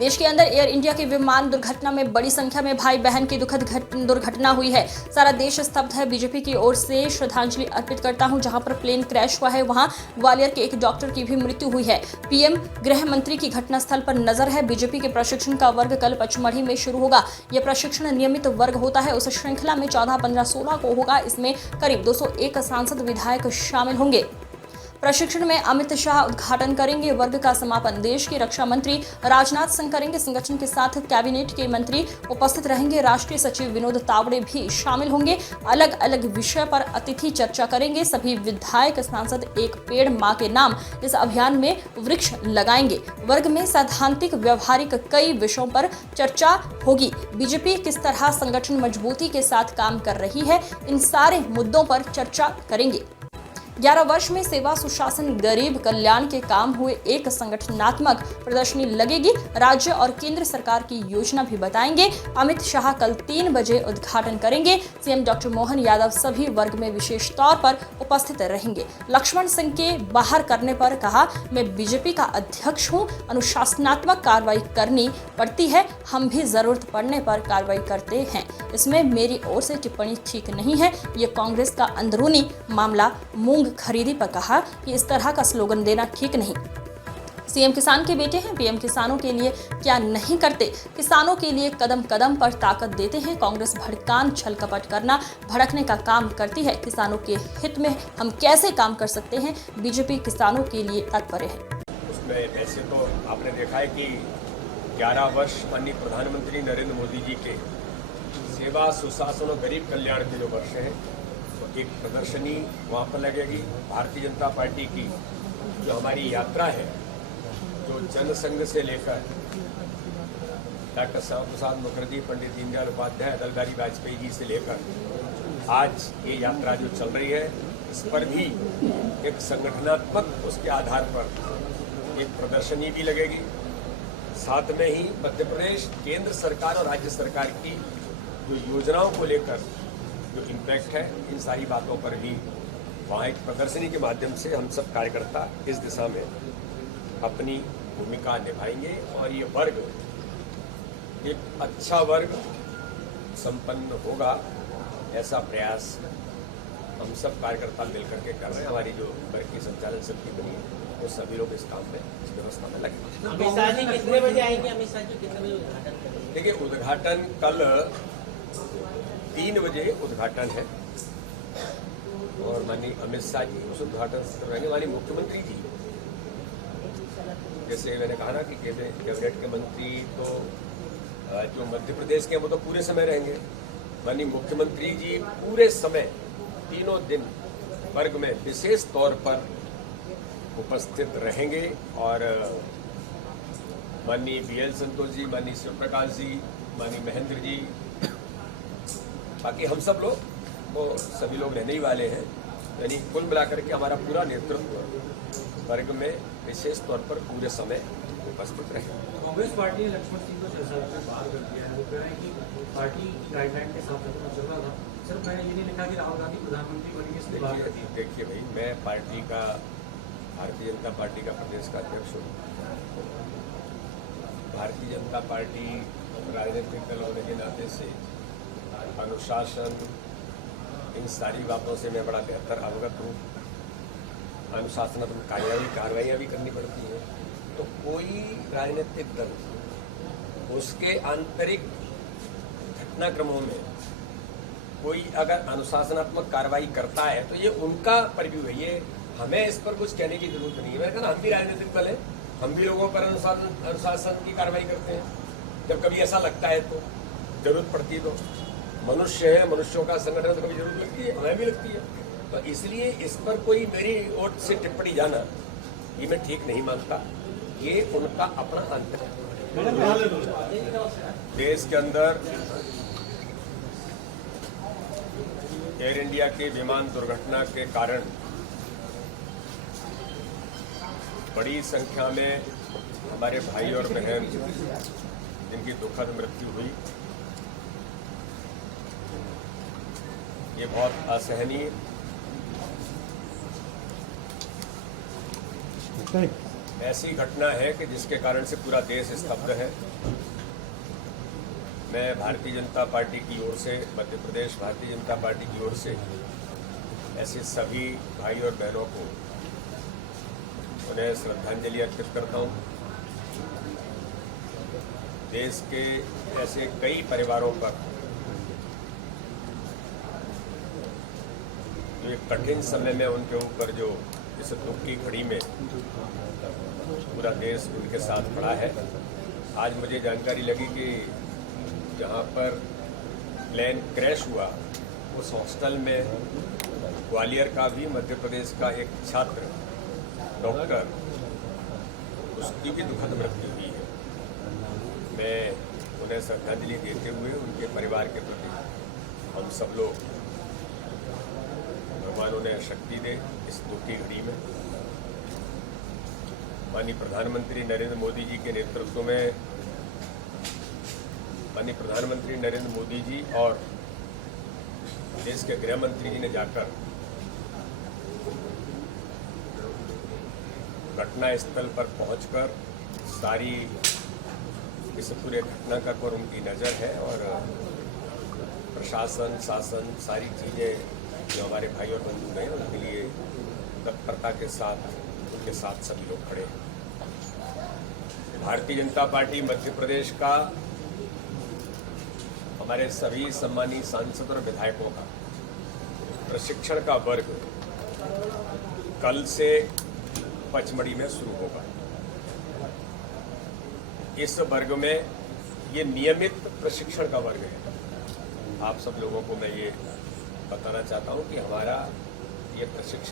देश के अंदर एयर इंडिया की विमान दुर्घटना में बड़ी संख्या में भाई बहन की दुखद दुर्घटना हुई है। सारा देश स्तब्ध है। बीजेपी की ओर से श्रद्धांजलि अर्पित करता हूं। जहां पर प्लेन क्रैश हुआ है वहां ग्वालियर के एक डॉक्टर की भी मृत्यु हुई है। पीएम गृह मंत्री की घटनास्थल पर नजर है। बीजेपी के प्रशिक्षण का वर्ग कल पचमढ़ी में शुरू होगा। यह प्रशिक्षण नियमित वर्ग होता है। उस श्रृंखला में 14, 15, 16 को होगा। इसमें करीब 201 सांसद विधायक शामिल होंगे। प्रशिक्षण में अमित शाह उद्घाटन करेंगे। वर्ग का समापन देश के रक्षा मंत्री राजनाथ सिंह करेंगे। संगठन के साथ कैबिनेट के मंत्री उपस्थित रहेंगे। राष्ट्रीय सचिव विनोद तावड़े भी शामिल होंगे। अलग अलग विषय पर अतिथि चर्चा करेंगे। सभी विधायक सांसद एक पेड़ मां के नाम इस अभियान में वृक्ष लगाएंगे। वर्ग में सैद्धांतिक व्यवहारिक कई विषयों पर चर्चा होगी। बीजेपी किस तरह संगठन मजबूती के साथ काम कर रही है, इन सारे मुद्दों पर चर्चा करेंगे। 11 वर्ष में सेवा, सुशासन, गरीब कल्याण के काम हुए एक संगठनात्मक प्रदर्शनी लगेगी। राज्य और केंद्र सरकार की योजना भी बताएंगे। अमित शाह कल 3 बजे उद्घाटन करेंगे। सीएम डॉक्टर मोहन यादव सभी वर्ग में विशेष तौर पर उपस्थित रहेंगे। लक्ष्मण सिंह के बाहर करने पर कहा, मैं बीजेपी का अध्यक्ष हूं, अनुशासनात्मक कार्रवाई करनी पड़ती है। हम भी जरूरत पड़ने पर कार्रवाई करते हैं। इसमें मेरी ओर से टिप्पणी ठीक नहीं है। ये कांग्रेस का अंदरूनी मामला। मूंग खरीदी पर कहा कि इस तरह का स्लोगन देना ठीक नहीं। सीएम किसान के बेटे हैं। पीएम किसानों के लिए क्या नहीं करते। किसानों के लिए कदम कदम पर ताकत देते हैं। कांग्रेस भड़कान, छल कपट करना, भड़कने का काम करती है। किसानों के हित में हम कैसे काम कर सकते हैं, बीजेपी किसानों के लिए तत्पर है। उसमें वैसे तो आपने देखा है कि 11 वर्ष माननीय प्रधानमंत्री नरेंद्र मोदी जी के सेवा, सुशासन और गरीब कल्याण के जो वर्ष है, एक प्रदर्शनी वहाँ पर लगेगी। भारतीय जनता पार्टी की जो हमारी यात्रा है, जो जनसंघ से लेकर डॉक्टर श्यामा प्रसाद मुखर्जी, पंडित दीनदयाल उपाध्याय, अटल बिहारी वाजपेयी जी से लेकर आज ये यात्रा जो चल रही है, इस पर भी एक संगठनात्मक उसके आधार पर एक प्रदर्शनी भी लगेगी। साथ में ही मध्य प्रदेश केंद्र सरकार और राज्य सरकार की जो योजनाओं को लेकर जो इम्पैक्ट है, इन सारी बातों पर भी वहाँ एक प्रदर्शनी के माध्यम से हम सब कार्यकर्ता इस दिशा में अपनी भूमिका निभाएंगे और ये वर्ग एक अच्छा वर्ग संपन्न होगा, ऐसा प्रयास हम सब कार्यकर्ता मिलकर के कर रहे हैं। हमारी जो वर्ग की संचालन समिति बनी है, वो सभी लोग इस काम में, इस व्यवस्था में लगे। अमित शाह जी कितने बजे आएंगे? अमित शाह जी कितने बजे उद्घाटन करेंगे? देखिए, उद्घाटन कल 3 बजे उद्घाटन है और माननीय अमित शाह जी उस उद्घाटन से रहेंगे। माननीय मुख्यमंत्री जी, जैसे मैंने कहा ना कि कैबिनेट के मंत्री तो जो मध्य प्रदेश के हैं वो तो पूरे समय रहेंगे। माननीय मुख्यमंत्री जी पूरे समय 3 दिन वर्ग में विशेष तौर पर उपस्थित रहेंगे और माननीय BL संतोष जी, माननीय शिव प्रकाश जी, माननीय महेंद्र जी, बाकी हम सब लोग वो सभी लोग रहने ही वाले हैं। यानी कुल मिलाकर के हमारा पूरा नेतृत्व वर्ग में विशेष तौर पर पूरे समय उपस्थित रहे। कांग्रेस पार्टी ने लक्ष्मण सिंह को 6 साल में बाहर कर दिया है। वो कह रहे हैं कि पार्टी गाइडलाइन के साथ चल रहा था। सर, मैंने ये नहीं लिखा कि राहुल गांधी प्रधानमंत्री बनेंगे, इसलिए बाहर कर दिया। देखिए भाई, मैं पार्टी का, भारतीय जनता पार्टी का प्रदेश का अध्यक्ष हूँ। भारतीय जनता पार्टी राजनीतिक दल होने के नाते से अनुशासन, इन सारी बातों से मैं बड़ा बेहतर अवगत हूँ। अनुशासनात्मक कार्रवाइयाँ भी करनी पड़ती हैं। तो कोई राजनीतिक दल उसके आंतरिक घटनाक्रमों में कोई अगर अनुशासनात्मक कार्रवाई करता है तो ये उनका परव्यू है। ये हमें इस पर कुछ कहने की जरूरत नहीं है। मैंने कहा, हम भी राजनीतिक दल हैं, हम भी लोगों पर अनुशासन की कार्रवाई करते हैं जब कभी ऐसा लगता है, तो जरूरत पड़ती है। तो मनुष्य है, मनुष्यों का संगठन तो कभी जरूरत लगती है, हमें भी लगती है। तो इसलिए इस पर कोई मेरी ओर से टिप्पणी जाना ये मैं ठीक नहीं मानता। ये उनका अपना अंतर है। देश के अंदर एयर इंडिया के विमान दुर्घटना के कारण बड़ी संख्या में हमारे भाई और बहन जिनकी दुखद मृत्यु हुई, ये बहुत असहनीय ऐसी घटना है कि जिसके कारण से पूरा देश स्तब्ध है। मैं भारतीय जनता पार्टी की ओर से, मध्य प्रदेश भारतीय जनता पार्टी की ओर से ऐसे सभी भाई और बहनों को उन्हें श्रद्धांजलि अर्पित करता हूँ। देश के ऐसे कई परिवारों पर जो एक कठिन समय में उनके ऊपर जो इस दुख की घड़ी में पूरा देश उनके साथ खड़ा है। आज मुझे जानकारी लगी कि जहाँ पर प्लेन क्रैश हुआ उस हॉस्टल में ग्वालियर का भी मध्य प्रदेश का एक छात्र डॉक्टर, उसकी भी दुखद मृत्यु हुई है। मैं उन्हें श्रद्धांजलि देते हुए उनके परिवार के प्रति हम सब लोग भगवान उन्हें शक्ति दे इस दुख की घड़ी में। माननीय प्रधानमंत्री नरेंद्र मोदी जी के नेतृत्व में माननीय प्रधानमंत्री नरेंद्र मोदी जी और देश के गृह मंत्री जी ने जाकर घटना स्थल पर पहुंचकर सारी इस पूरे घटनाक्रम पर उनकी नज़र है और प्रशासन, शासन, सारी चीज़ें जो हमारे भाई और बंधु हैं उनके लिए तत्परता के साथ उनके साथ सभी लोग खड़े हैं। भारतीय जनता पार्टी मध्य प्रदेश का, हमारे सभी सम्मानित सांसद और विधायकों का प्रशिक्षण का वर्ग कल से पचमढ़ी में शुरू होगा। इस वर्ग में ये नियमित प्रशिक्षण का वर्ग है। आप सब लोगों को मैं ये बताना चाहता हूं कि हमारा ये प्रशिक्षण